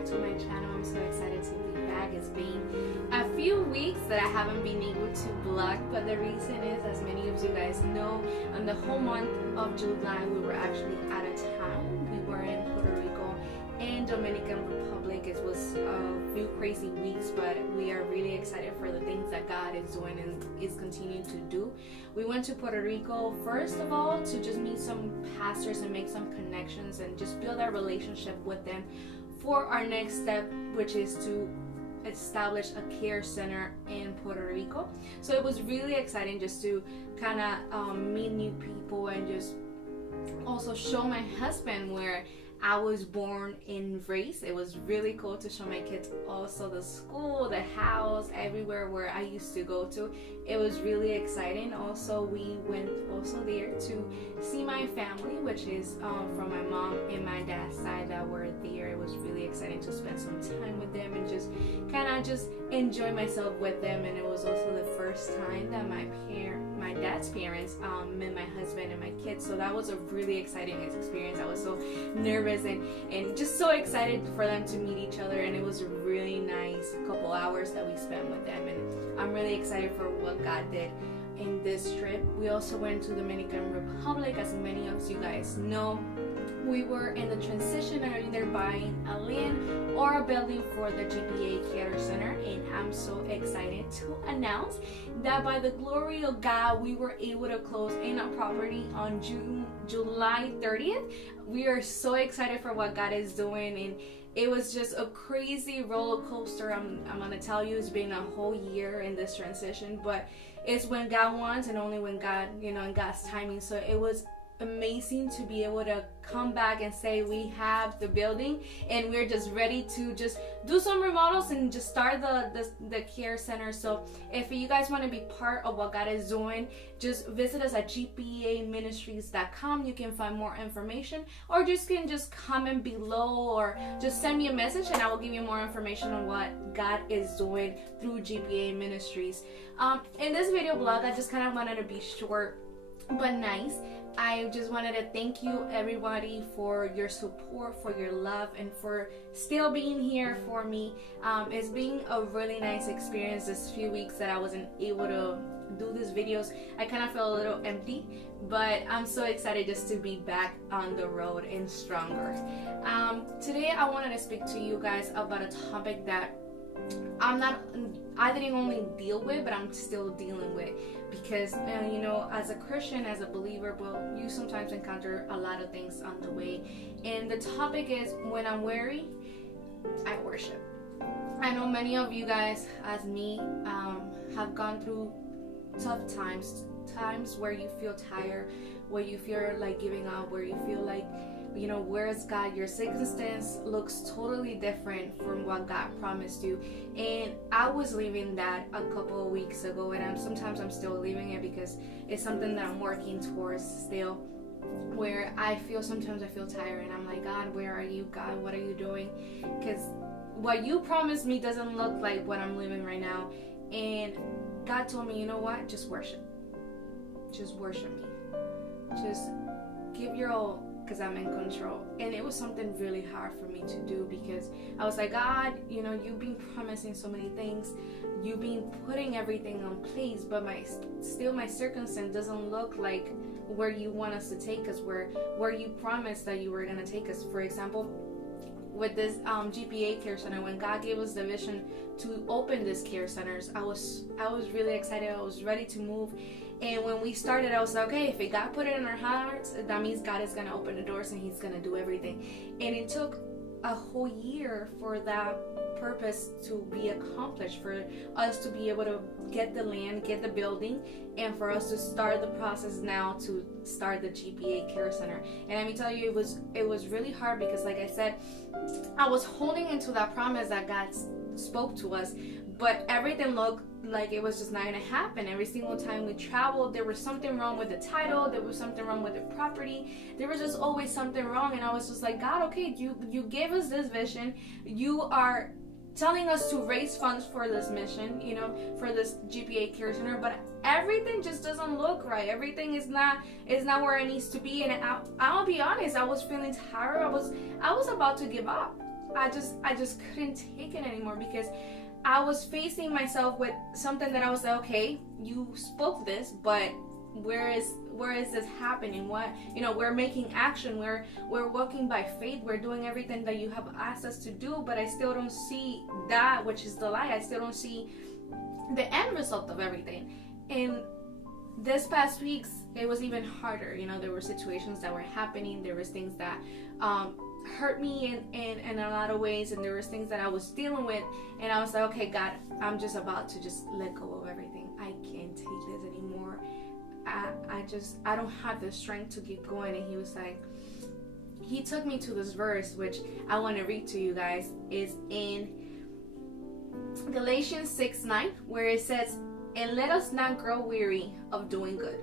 back to my channel. I'm so excited to be back. It's been a few weeks that I haven't been able to vlog, but the reason is, as many of you guys know, on the whole month of July we were actually out of town. We were in Puerto Rico and Dominican Republic. It was a few crazy weeks, but we are really excited for the things that God is doing and is continuing to do. We went to Puerto Rico first of all to just meet some pastors and make some connections and just build our relationship with them for our next step, which is to establish a care center in Puerto Rico. So it was really exciting just to kind of meet new people and just also show my husband where I was born and raised. It was really cool to show my kids also the school, the house, everywhere where I used to go to. It was really exciting. Also, we went also there to see my family, which is from my mom and my dad's side that were there. It was really exciting to spend some time with them and just kind of just enjoy myself with them. And it was also the first time that my dad's parents met my husband and my kids. So that was a really exciting experience. I was so nervous and just so excited for them to meet each other, and it was a really nice couple hours that we spent with them, and I'm really excited for what God did in this trip. We also went to Dominican Republic. As many of you guys know, we were in the transition of either buying a land or a building for the GPA Care Center, and I'm so excited to announce that by the glory of God, we were able to close in a property on July 30th. We are so excited for what God is doing, and it was just a crazy roller coaster. I'm gonna tell you, it's been a whole year in this transition, but it's when God wants and only when God, in God's timing. So it was amazing to be able to come back and say we have the building and we're just ready to just do some remodels and just start the care center. So if you guys want to be part of what God is doing, just visit us at gpaministries.com. You can find more information, or just can just comment below or just send me a message and I will give you more information on what God is doing through GPA Ministries. In this video blog, I just kind of wanted to be short but nice. I just wanted to thank you everybody for your support, for your love, and for still being here for me. It's been a really nice experience this few weeks that I wasn't able to do these videos. I kind of felt a little empty, but I'm so excited just to be back on the road and stronger. Today I wanted to speak to you guys about a topic that I didn't only deal with, but I'm still dealing with, because as a Christian, as a believer, you sometimes encounter a lot of things on the way, and the topic is, when I'm weary, I worship. I know many of you guys, as me, have gone through tough times where you feel tired, where you feel like giving up, where you feel like, where's God? Your circumstance looks totally different from what God promised you. And I was living that a couple of weeks ago, and sometimes I'm still living it, because it's something that I'm working towards still, where sometimes I feel tired and I'm like, God, where are you? God, what are you doing? Because what you promised me doesn't look like what I'm living right now. And God told me, you know what? Just worship. Just worship me. Just give your all, because I'm in control. And it was something really hard for me to do, because I was like, God, you've been promising so many things, you've been putting everything in place, but my circumstance doesn't look like where you want us to take us, where you promised that you were going to take us. For example, with this GPA Care Center, when God gave us the vision to open this care centers, I was really excited. I was ready to move. And when we started, I was like, okay, if God put it in our hearts, that means God is going to open the doors and He's going to do everything. And it took a whole year for that purpose to be accomplished, for us to be able to get the land, get the building, and for us to start the process now to start the GPA Care Center. And let me tell you, it was really hard, because like I said, I was holding into that promise that God spoke to us, but everything looked like it was just not going to happen. Every single time we traveled, there was something wrong with the title, there was something wrong with the property, there was just always something wrong. And I was just like, God, okay, you gave us this vision, you are telling us to raise funds for this mission, for this GPA Care Center, but everything just doesn't look right. Everything is not where it needs to be. And I'll be honest, I was feeling tired. I was about to give up. I just couldn't take it anymore, because I was facing myself with something that I was like, okay, you spoke this, but where is this happening? What, we're making action, we're walking by faith, we're doing everything that you have asked us to do, but I still don't see that which is the light. I still don't see the end result of everything. And this past weeks, it was even harder. There were situations that were happening, there was things that hurt me in a lot of ways, and there was things that I was dealing with, and I was like, okay, God, I'm just about to just let go of everything. I can't take this anymore. I don't have the strength to keep going. And he was like, he took me to this verse, which I want to read to you guys. Is in Galatians 6:9, where it says, and let us not grow weary of doing good,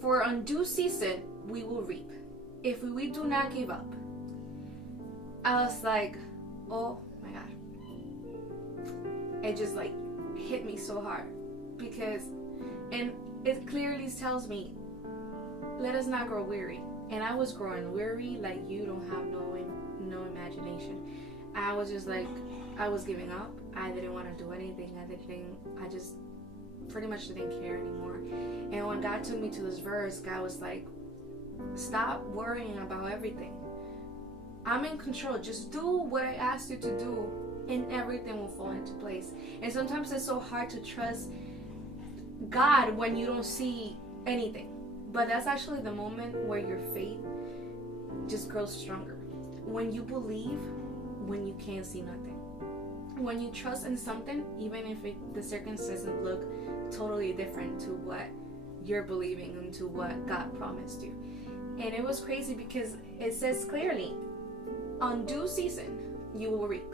for in due season we will reap, if we do not give up. I was like, oh my God. It just like hit me so hard, because, and it clearly tells me, let us not grow weary. And I was growing weary like you don't have no imagination. I was just like, I was giving up. I didn't want to do anything. I just pretty much didn't care anymore. And when God took me to this verse, God was like, stop worrying about everything. I'm in control. Just do what I asked you to do, and everything will fall into place. And sometimes it's so hard to trust God when you don't see anything. But that's actually the moment where your faith just grows stronger. When you believe, when you can't see nothing. When you trust in something, even if the circumstances look totally different to what you're believing and to what God promised you. And it was crazy, because it says clearly, on due season, you will reap.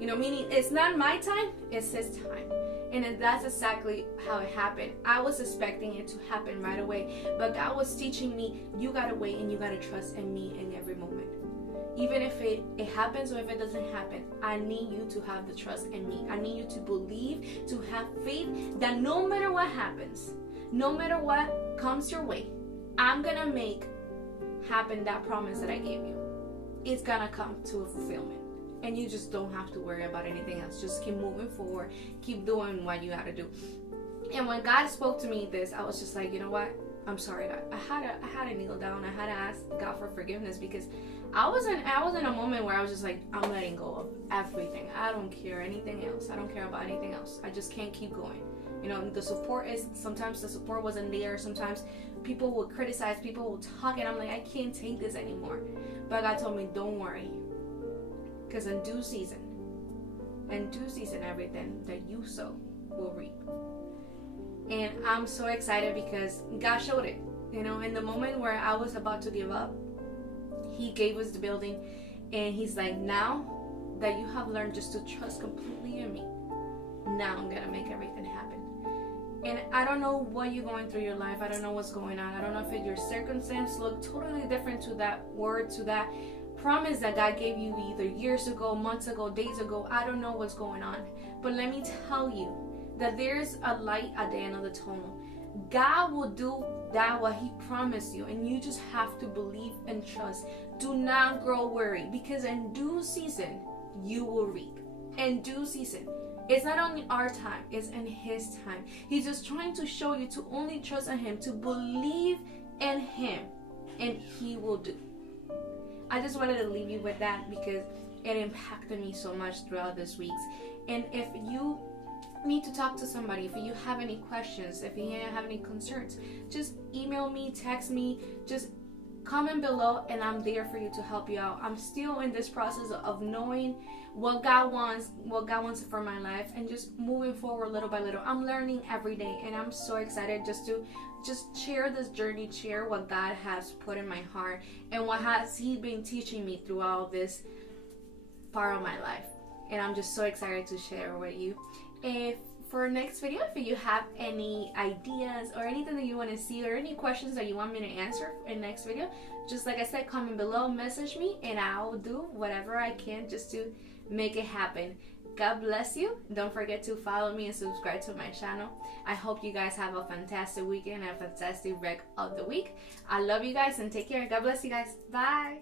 Meaning it's not my time, it's His time. And that's exactly how it happened. I was expecting it to happen right away, but God was teaching me, you gotta wait and you gotta trust in me in every moment. Even if it happens or if it doesn't happen, I need you to have the trust in me. I need you to believe, to have faith that no matter what happens, no matter what comes your way, I'm gonna make happen that promise that I gave you. It's gonna come to a fulfillment. And you just don't have to worry about anything else. Just keep moving forward. Keep doing what you gotta do. And when God spoke to me this, I was just like, you know what? I'm sorry, God. I had to kneel down. I had to ask God for forgiveness, because I was in a moment where I was just like, I'm letting go of everything. I don't care anything else. I don't care about anything else. I just can't keep going. The support sometimes the support wasn't there. Sometimes people will criticize, people will talk, and I'm like, I can't take this anymore. But God told me, don't worry. Because in due season, everything that you sow will reap. And I'm so excited because God showed it. In the moment where I was about to give up, He gave us the building, and He's like, now that you have learned just to trust completely in me, now I'm going to make everything happen. And I don't know what you're going through your life. I don't know what's going on. I don't know if your circumstance look totally different to that word, to that promise that God gave you either years ago, months ago, days ago. I don't know what's going on. But let me tell you that there's a light at the end of the tunnel. God will do that what He promised you, and you just have to believe and trust. Do not grow weary, because in due season you will reap. In due season. It's not only our time, it's in His time. He's just trying to show you to only trust in Him, to believe in Him, and He will do. I just wanted to leave you with that, because it impacted me so much throughout these weeks. And if you need to talk to somebody, if you have any questions, if you have any concerns, just email me, text me, just comment below, and I'm there for you to help you out. I'm still in this process of knowing what God wants for my life, and just moving forward little by little. I'm learning every day, and I'm so excited just to share this journey, share what God has put in my heart, and what has He been teaching me throughout this part of my life. And I'm just so excited to share with you. If for next video, if you have any ideas or anything that you want to see, or any questions that you want me to answer in next video, just like I said, comment below, message me, and I'll do whatever I can just to make it happen. God bless you. Don't forget to follow me and subscribe to my channel. I hope you guys have a fantastic weekend and a fantastic rest of the week. I love you guys, and take care. God bless you guys. Bye.